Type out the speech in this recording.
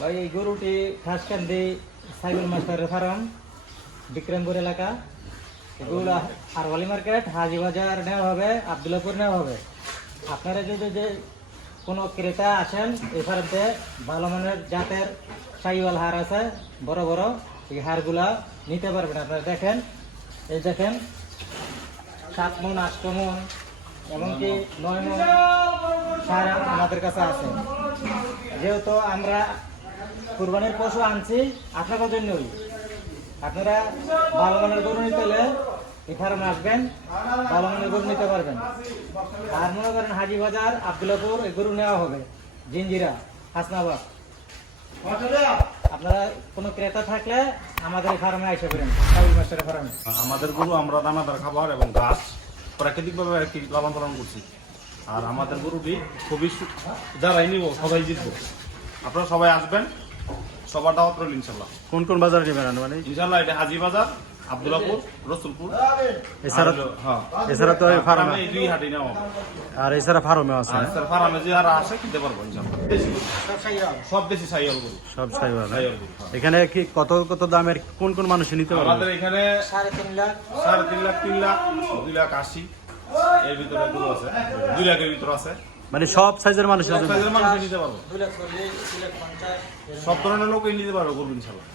ভাই, এই গরুটি খাসকান্দি সাইবুল মাস্টারের ফার্ম বিক্রমপুর এলাকা। এগুলো আরওয়ালি মার্কেট, হাজি বাজার নেওয়া হবে, আবদুল্লাপুর নেওয়া হবে। আপনারা যদি যে কোনো ক্রেতা আসেন, এই ফার্মতে ভালো মানের জাতের সাইওয়াল হার আছে, বড় বড়, এই হারগুলা নিতে পারবেন। আপনারা দেখেন, এই দেখেন, সাত মন আট মন, এমনকি নয় মন সার আমাদের কাছে আছে। যেহেতু আমরা কুরবানির পশু আনছি আপনাদের জন্যই। আপনারা ভালো মানের গরু নিতে হলে এই ফার্মে আসবেন, ভালো মানের গরু নিতে পারবেন। আর মনে করেন হাজি বাজার, আবদুল্লাপুর, এই গরু নেওয়া হবে জিঞ্জিরা হাসনাবাদ। আপনারা কোনো ক্রেতা থাকলে আমাদের এই ফার্মে ফার্মে। আমাদের আমরা খাবার এবং প্রাকৃতিকভাবে পালন করছি। আর আমাদের খুবই নিব, সবাই আপনারা সবাই আসবেন সবার দাওয়াত রইল ইনশাল্লাহ। কোন কোন বাজারে নেবেন মানে? ইনশাল্লাহ এটা হাজি বাজার আবদুল্লাপুর রসুলপুর। এছাড়া হ্যাঁ। এছাড়া তো এই ফার্মে এই দুই হাটি হবে। আর এছাড়া ফার্মে আছে আর স্যার ফার্মে যে আর আসে কিনতে পারব ইনশাল্লাহ। সব দেশি সাইয়াল গরু। সব সাইবার সাইয়াল হ্যাঁ। এখানে কি কত কত দামের কোন কোন মানুষ নিতে আমাদের পারবে এখানে সাড়ে তিন লাখ। সাড়ে তিন লাখ তিন লাখ দুই লাখ আশি। এর ভিতরে গরু আছে। দুই লাখের ভিতরে আছে। মানে সব সাইজের মানুষ সব সাইজের মানুষ নিতে পারব। সব ধরনের লোকই নিতে পারব গরু ইনশাল্লাহ